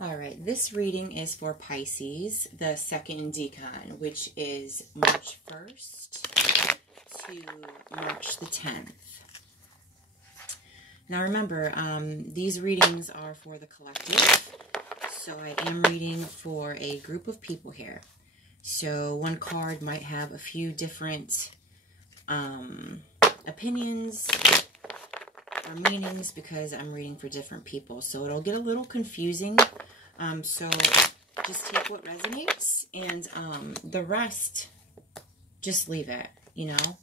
All right, this reading is for Pisces, the second Decan, which is March 1st to March the 10th. Now remember, these readings are for the collective, so I am reading for a group of people here. So one card might have a few different opinions or meanings because I'm reading for different people. So it'll get a little confusing. So just take what resonates, and the rest, just leave it, you know.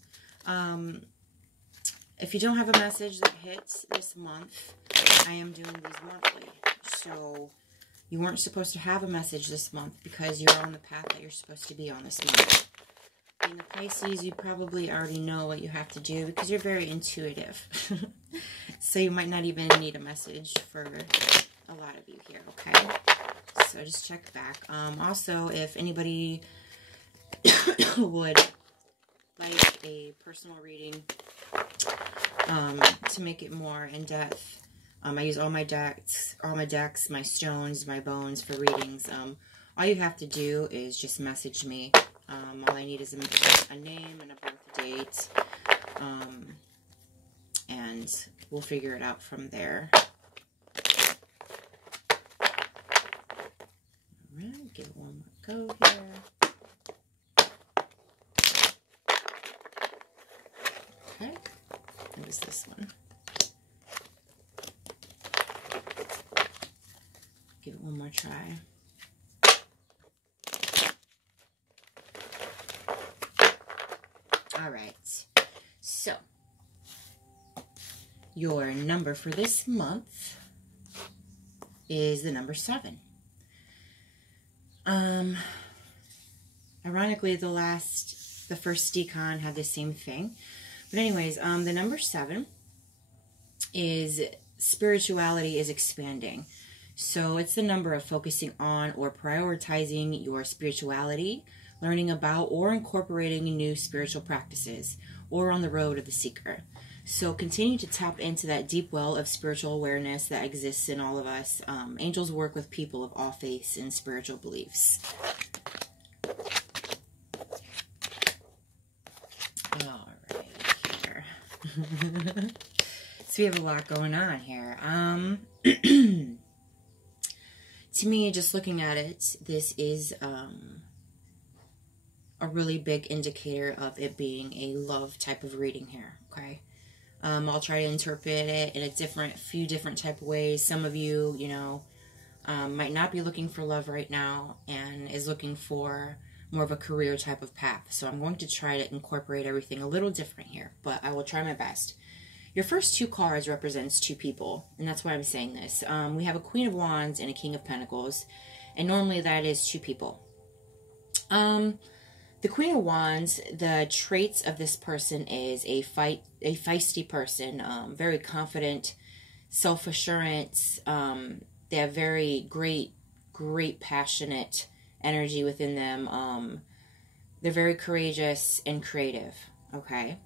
If you don't have a message that hits this month, I am doing these monthly. So you weren't supposed to have a message this month because you're on the path that you're supposed to be on this month. Being a Pisces, you probably already know what you have to do because you're very intuitive. So you might not even need a message for a lot of you here, okay? So just check back. Also, if anybody would like a personal reading to make it more in-depth, I use all my decks, my stones, my bones for readings. All you have to do is just message me. All I need is a name and a birth date, and we'll figure it out from there. Alright, give it one more go here. Okay, what is this one? Give it one more try. All right, so your number for this month is the number 7. Ironically, the first Decan had the same thing. But anyways, the number 7 is spirituality is expanding. So it's the number of focusing on or prioritizing your spirituality, learning about or incorporating new spiritual practices, or on the road of the seeker. So continue to tap into that deep well of spiritual awareness that exists in all of us. Angels work with people of all faiths and spiritual beliefs. All right, here. So we have a lot going on here. To me, just looking at it, this is a really big indicator of it being a love type of reading here, okay? I'll try to interpret it in a few different type of ways. Some of you, you know, might not be looking for love right now and is looking for more of a career type of path. So I'm going to try to incorporate everything a little different here, but I will try my best. Your first 2 cards represents 2 people, and that's why I'm saying this. We have a Queen of Wands and a King of Pentacles, and normally that is 2 people. The Queen of Wands, the traits of this person is a feisty person, very confident, self-assurance. They have very great passionate energy within them. They're very courageous and creative, okay?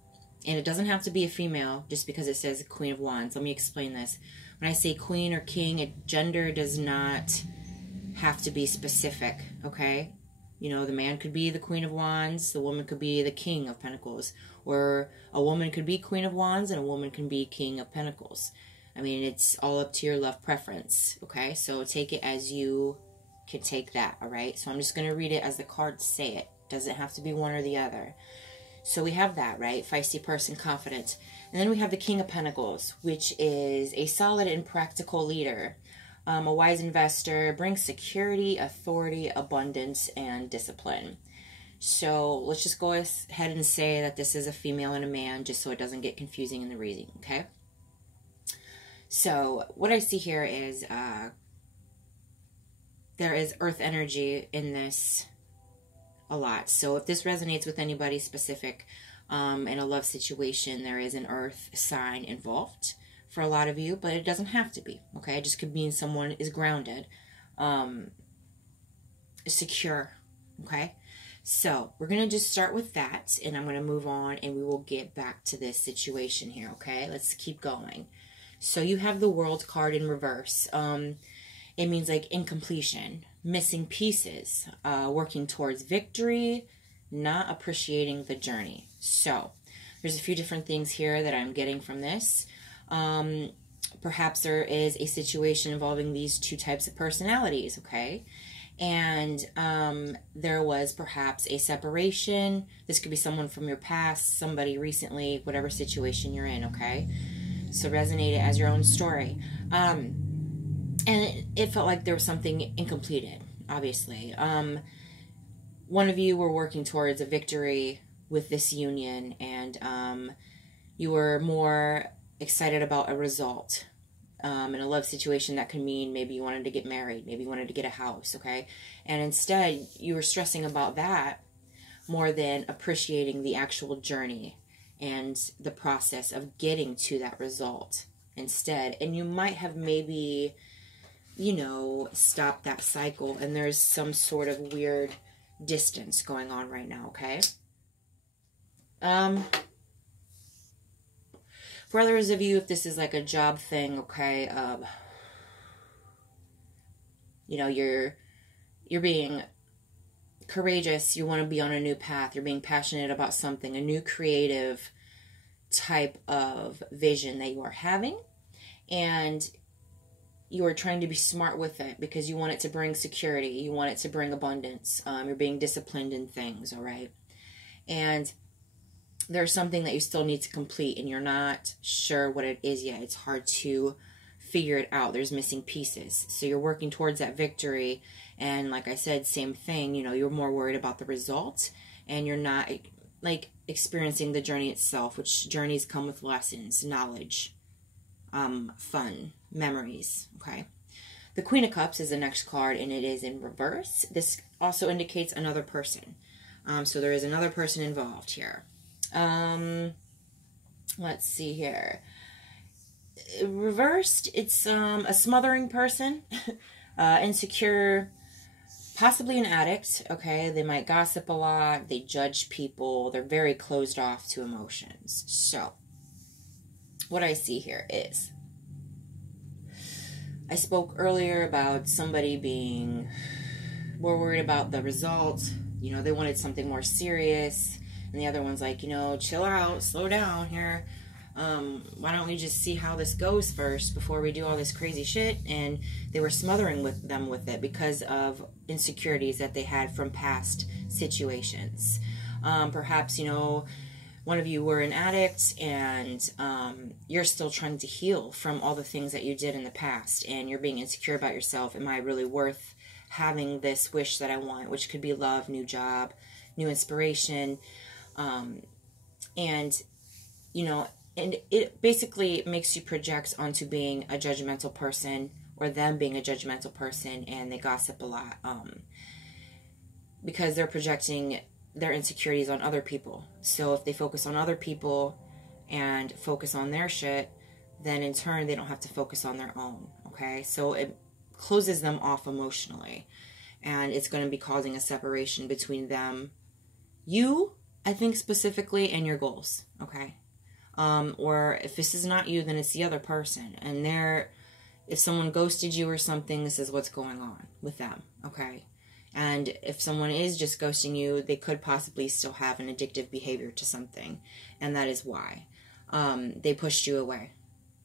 And it doesn't have to be a female just because it says Queen of Wands. Let me explain this. When I say queen or king, gender does not have to be specific, okay? You know, the man could be the Queen of Wands, the woman could be the King of Pentacles, or a woman could be Queen of Wands and a woman can be King of Pentacles. I mean, it's all up to your love preference, okay? So take it as you can take that, all right? So I'm just going to read it as the cards say it. Doesn't have to be one or the other. So we have that, right? Feisty person, confident. And then we have the King of Pentacles, which is a solid and practical leader. A wise investor, brings security, authority, abundance, and discipline. So let's just go ahead and say that this is a female and a man, just so it doesn't get confusing in the reading, okay? So what I see here is there is earth energy in this a lot. So if this resonates with anybody specific in a love situation, there is an earth sign involved for a lot of you, but it doesn't have to be, okay? It just could mean someone is grounded, secure, okay? So we're going to just start with that, and I'm going to move on, and we will get back to this situation here, okay? Let's keep going. So you have the World card in reverse. it means like incompletion, missing pieces, working towards victory, not appreciating the journey. So there's a few different things here that I'm getting from this. Perhaps there is a situation involving these two types of personalities, okay? And there was perhaps a separation. This could be someone from your past, somebody recently, whatever situation you're in, okay? So resonate it as your own story. And it felt like there was something incompleted, obviously. One of you were working towards a victory with this union, and you were more excited about a result. In a love situation, that could mean maybe you wanted to get married, maybe you wanted to get a house, okay? And instead, you were stressing about that more than appreciating the actual journey and the process of getting to that result instead. And you might have maybe, you know, stopped that cycle, and there's some sort of weird distance going on right now, okay? For others of you, if this is like a job thing, okay, you know, you're being courageous, you want to be on a new path, you're being passionate about something, a new creative type of vision that you are having, and you are trying to be smart with it because you want it to bring security, you want it to bring abundance, you're being disciplined in things, all right? And there's something that you still need to complete, and you're not sure what it is yet. It's hard to figure it out. There's missing pieces. So you're working towards that victory, and like I said, same thing, you know, you're more worried about the result, and you're not, like, experiencing the journey itself, which journeys come with lessons, knowledge, fun, memories, okay? The Queen of Cups is the next card, and it is in reverse. This also indicates another person. So there is another person involved here. Let's see here. Reversed, it's a smothering person, insecure, possibly an addict, okay? They might gossip a lot, they judge people, they're very closed off to emotions. So, what I see here is, I spoke earlier about somebody being more worried about the result. You know, they wanted something more serious. And the other one's like, you know, chill out, slow down here. Why don't we just see how this goes first before we do all this crazy shit? And they were smothering them with it because of insecurities that they had from past situations. Perhaps, you know, one of you were an addict, and you're still trying to heal from all the things that you did in the past, and you're being insecure about yourself. Am I really worth having this wish that I want, which could be love, new job, new inspiration? And, you know, and it basically makes you project onto being a judgmental person, or them being a judgmental person, and they gossip a lot, because they're projecting their insecurities on other people. So if they focus on other people and focus on their shit, then in turn they don't have to focus on their own, okay? So it closes them off emotionally, and it's going to be causing a separation between them, you, I think specifically, and your goals, okay? Or if this is not you, then it's the other person. And if someone ghosted you or something, this is what's going on with them, okay? And if someone is just ghosting you, they could possibly still have an addictive behavior to something. And that is why. They pushed you away,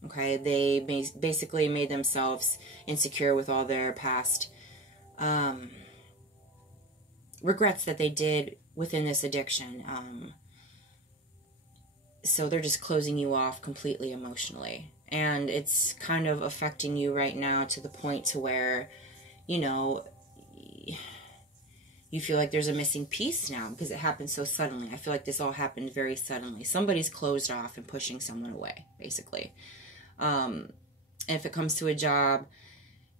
okay? They basically made themselves insecure with all their past regrets that they did within this addiction. So they're just closing you off completely emotionally. And it's kind of affecting you right now to the point to where, you know, you feel like there's a missing piece now because it happened so suddenly. I feel like this all happened very suddenly. Somebody's closed off and pushing someone away, basically. And if it comes to a job,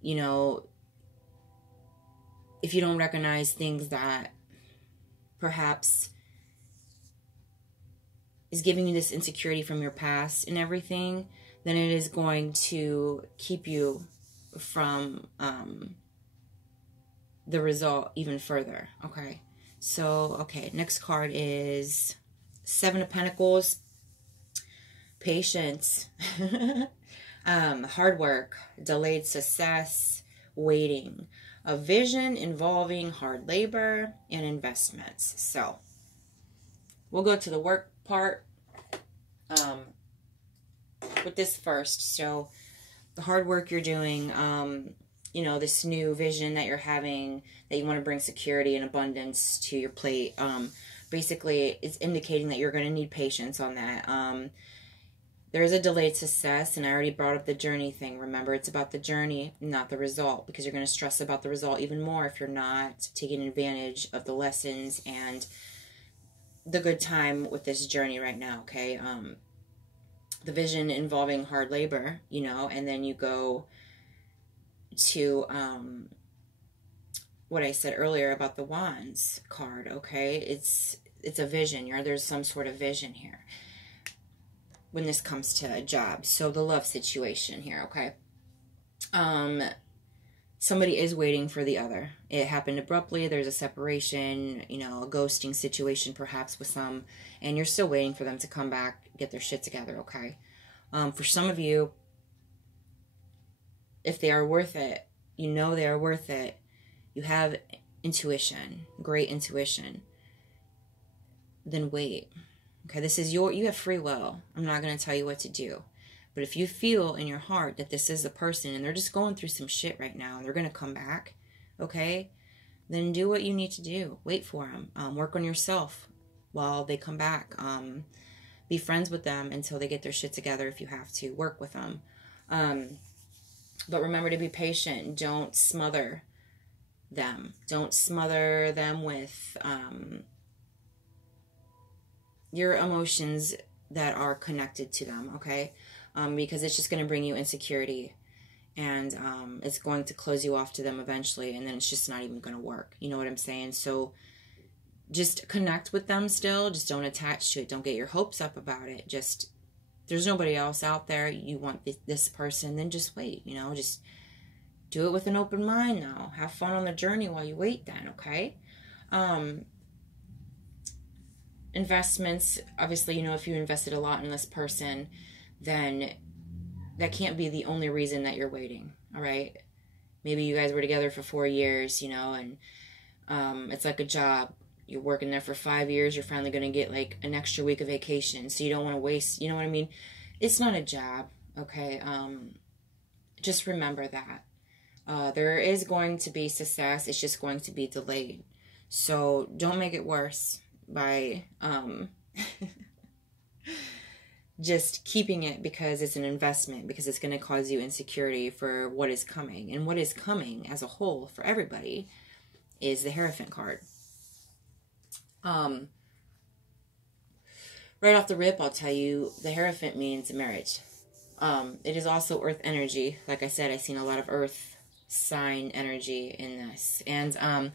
you know, if you don't recognize things that perhaps is giving you this insecurity from your past and everything, then it is going to keep you from the result even further, okay? So, okay, next card is Seven of Pentacles. Patience. Hard work, delayed success, waiting. A vision involving hard labor and investments. So, we'll go to the work part with this first. So, the hard work you're doing, you know, this new vision that you're having, that you want to bring security and abundance to your plate, basically it's indicating that you're going to need patience on that. There is a delayed success, and I already brought up the journey thing. Remember, it's about the journey, not the result, because you're going to stress about the result even more if you're not taking advantage of the lessons and the good time with this journey right now, okay? The vision involving hard labor, you know, and then you go to what I said earlier about the Wands card, okay? It's a vision. There's some sort of vision here when this comes to a job. So the love situation here, okay? Somebody is waiting for the other. It happened abruptly. There's a separation, you know, a ghosting situation perhaps with some, and you're still waiting for them to come back, get their shit together, okay? For some of you, if they are worth it, you know they are worth it. You have intuition, great intuition. Then wait. Okay, this is you have free will. I'm not going to tell you what to do. But if you feel in your heart that this is a person and they're just going through some shit right now and they're going to come back, okay, then do what you need to do. Wait for them. Work on yourself while they come back. Be friends with them until they get their shit together if you have to. Work with them. But remember to be patient. Don't smother them. Don't smother them with your emotions that are connected to them, okay? Because it's just going to bring you insecurity, and it's going to close you off to them eventually, and then it's just not even going to work. You know what I'm saying? So just connect with them still. Just don't attach to it. Don't get your hopes up about it. Just, there's nobody else out there. You want this person, then just wait, you know? Just do it with an open mind now. Have fun on the journey while you wait then, okay? Investments, obviously, you know, if you invested a lot in this person, then that can't be the only reason that you're waiting, all right? Maybe you guys were together for 4 years, you know, and it's like a job. You're working there for 5 years, you're finally going to get like an extra week of vacation, so you don't want to waste, you know what I mean? It's not a job, okay? Just remember that. There is going to be success, it's just going to be delayed. So don't make it worse by just keeping it because it's an investment, because it's going to cause you insecurity for what is coming. And what is coming as a whole for everybody is the Hierophant card. Right off the rip, I'll tell you, the Hierophant means marriage. It is also earth energy. Like I said, I've seen a lot of earth sign energy in this. And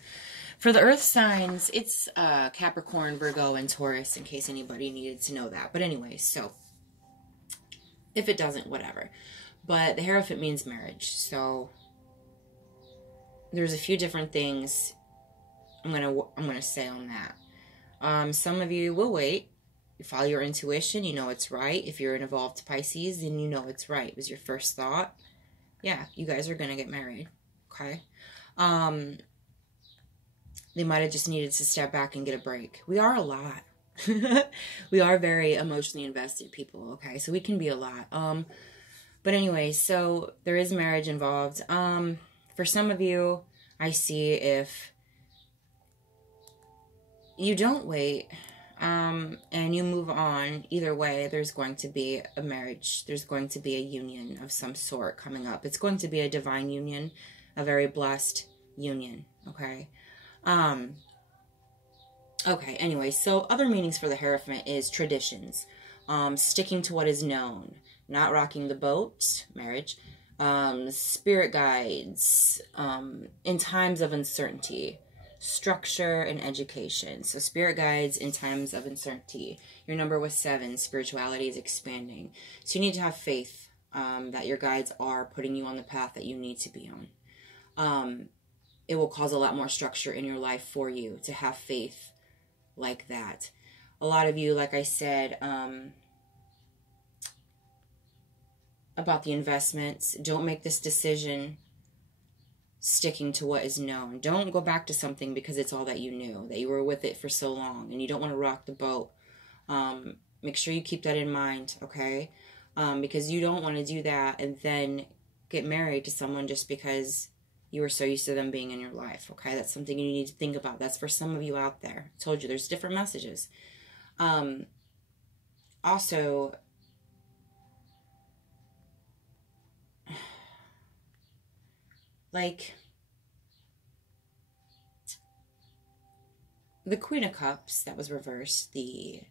for the earth signs, it's Capricorn, Virgo, and Taurus, in case anybody needed to know that. But anyway, so if it doesn't, whatever. But the Hierophant means marriage. So there's a few different things I'm gonna say on that. Some of you will wait. You follow your intuition. You know it's right. If you're an evolved Pisces, then you know it's right. It was your first thought. Yeah, you guys are gonna get married. Okay. They might have just needed to step back and get a break. We are a lot. We are very emotionally invested people, okay? So we can be a lot. But anyway, so there is marriage involved. For some of you, I see if you don't wait and you move on, either way, there's going to be a marriage. There's going to be a union of some sort coming up. It's going to be a divine union, a very blessed union, okay? Okay, anyway, so other meanings for the Hierophant is traditions, sticking to what is known, not rocking the boat, marriage, spirit guides, in times of uncertainty, structure, and education. So spirit guides in times of uncertainty. Your number was 7, spirituality is expanding. So you need to have faith that your guides are putting you on the path that you need to be on. It will cause a lot more structure in your life for you to have faith like that. A lot of you, like I said, about the investments, don't make this decision sticking to what is known. Don't go back to something because it's all that you knew, that you were with it for so long, and you don't want to rock the boat. Make sure you keep that in mind, okay? Because you don't want to do that and then get married to someone just because you were so used to them being in your life, okay? That's something you need to think about. That's for some of you out there. I told you, there's different messages. Also, like, the Queen of Cups that was reversed, the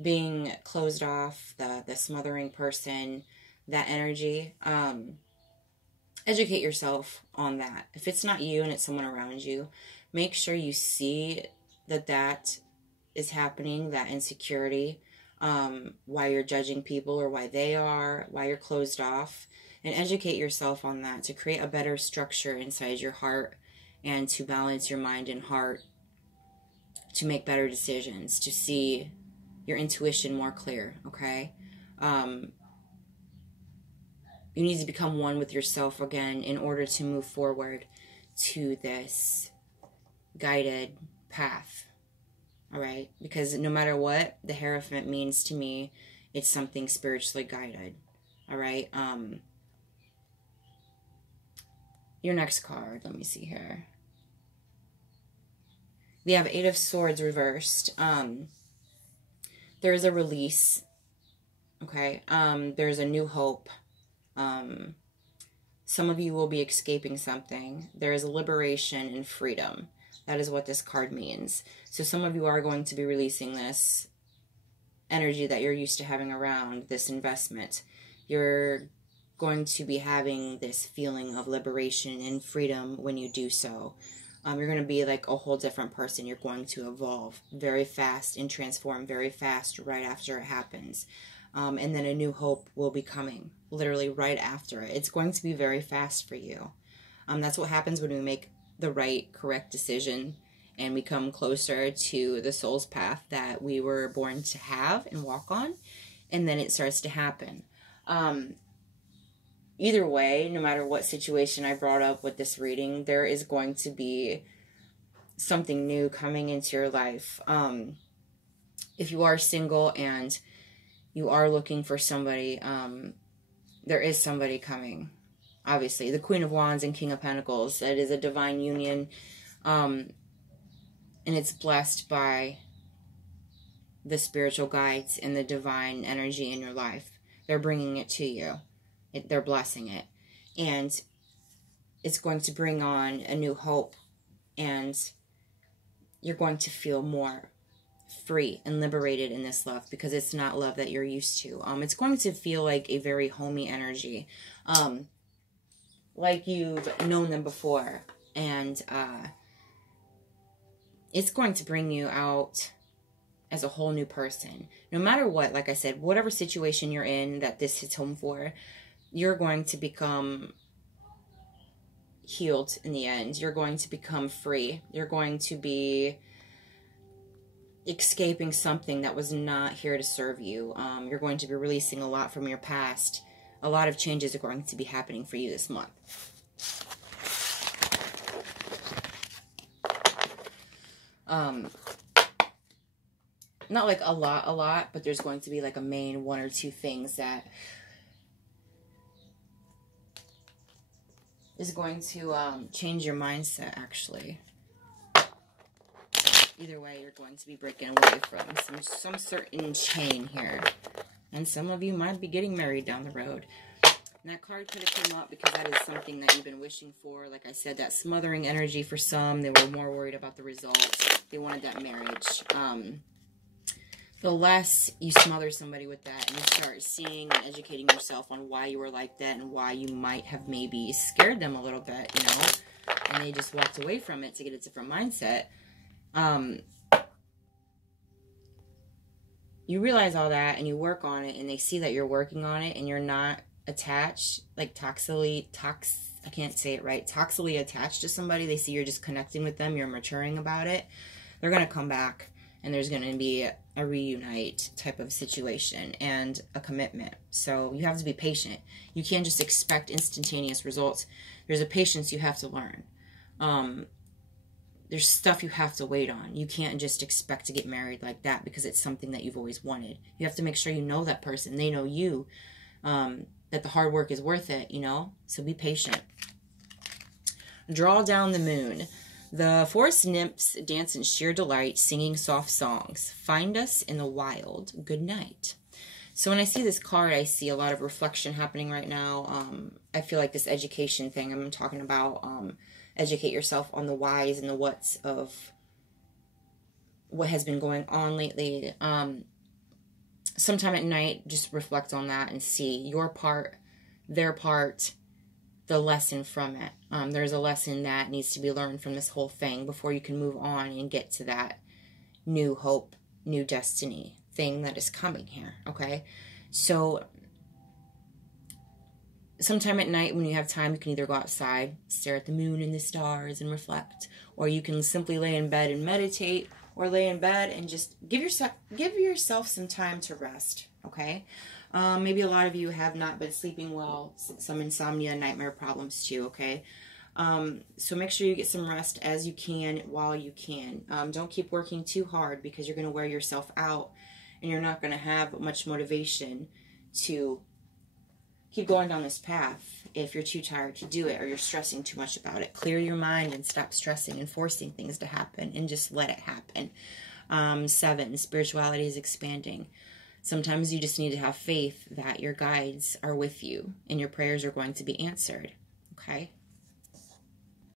being closed off, the smothering person, that energy, educate yourself on that. If it's not you and it's someone around you, make sure you see that that is happening, that insecurity, why you're judging people or why they are, why you're closed off, and educate yourself on that to create a better structure inside your heart and to balance your mind and heart, to make better decisions, to see your intuition more clear, okay? You need to become one with yourself again in order to move forward to this guided path, all right? Because no matter what the Hierophant means to me, it's something spiritually guided, all right? Your next card, let me see here. We have Eight of Swords reversed. There's a release, okay? There's a new hope. Some of you will be escaping something. There is a liberation and freedom. That is what this card means. So some of you are going to be releasing this energy that you're used to having around, this investment. You're going to be having this feeling of liberation and freedom when you do so. You're going to be like a whole different person. You're going to evolve very fast and transform very fast right after it happens. And then a new hope will be coming literally right after it. It's going to be very fast for you. That's what happens when we make the right, correct decision and we come closer to the soul's path that we were born to have and walk on. And then it starts to happen. Either way, no matter what situation I brought up with this reading, there is going to be something new coming into your life. If you are single and you are looking for somebody, there is somebody coming. Obviously, the Queen of Wands and King of Pentacles, that is a divine union, and it's blessed by the spiritual guides and the divine energy in your life. They're bringing it to you. They're blessing it. And it's going to bring on a new hope. And you're going to feel more free and liberated in this love because it's not love that you're used to. It's going to feel like a very homey energy. Like you've known them before. And it's going to bring you out as a whole new person. No matter what, like I said, whatever situation you're in that this hits home for, you're going to become healed in the end. You're going to become free. You're going to be escaping something that was not here to serve you. You're going to be releasing a lot from your past. A lot of changes are going to be happening for you this month. Not like a lot, but there's going to be like a main one or two things that is going to change your mindset, actually. Either way, you're going to be breaking away from some certain chain here. And some of you might be getting married down the road. And that card could have come up because that is something that you've been wishing for. Like I said, that smothering energy for some. They were more worried about the results. They wanted that marriage. The less you smother somebody with that and you start seeing and educating yourself on why you were like that and why you might have maybe scared them a little bit, you know, and they just walked away from it to get a different mindset. You realize all that and you work on it and they see that you're working on it and you're not attached, like toxically attached to somebody. They see you're just connecting with them, you're maturing about it. They're going to come back and there's going to be a reunite type of situation and a commitment. So you have to be patient. You can't just expect instantaneous results. There's a patience you have to learn. There's stuff you have to wait on. You can't just expect to get married like that because it's something that you've always wanted. You have to make sure you know that person. They know you. That the hard work is worth it, you know? So be patient. Draw down the moon. The forest nymphs dance in sheer delight, singing soft songs. Find us in the wild. Good night. So when I see this card, I see a lot of reflection happening right now. I feel like this education thing I'm talking about, educate yourself on the whys and the whats of what has been going on lately. Sometime at night, just reflect on that and see your part, their part, the lesson from it. There's a lesson that needs to be learned from this whole thing before you can move on and get to that new hope, new destiny thing that is coming here, okay? So sometime at night when you have time, you can either go outside, stare at the moon and the stars and reflect, or you can simply lay in bed and meditate, or lay in bed and just give yourself some time to rest, okay? Maybe a lot of you have not been sleeping well, some insomnia, nightmare problems too, okay? So make sure you get some rest as you can while you can. Don't keep working too hard because you're going to wear yourself out and you're not going to have much motivation to keep going down this path if you're too tired to do it or you're stressing too much about it. Clear your mind and stop stressing and forcing things to happen and just let it happen. 7, spirituality is expanding. Sometimes you just need to have faith that your guides are with you and your prayers are going to be answered. Okay?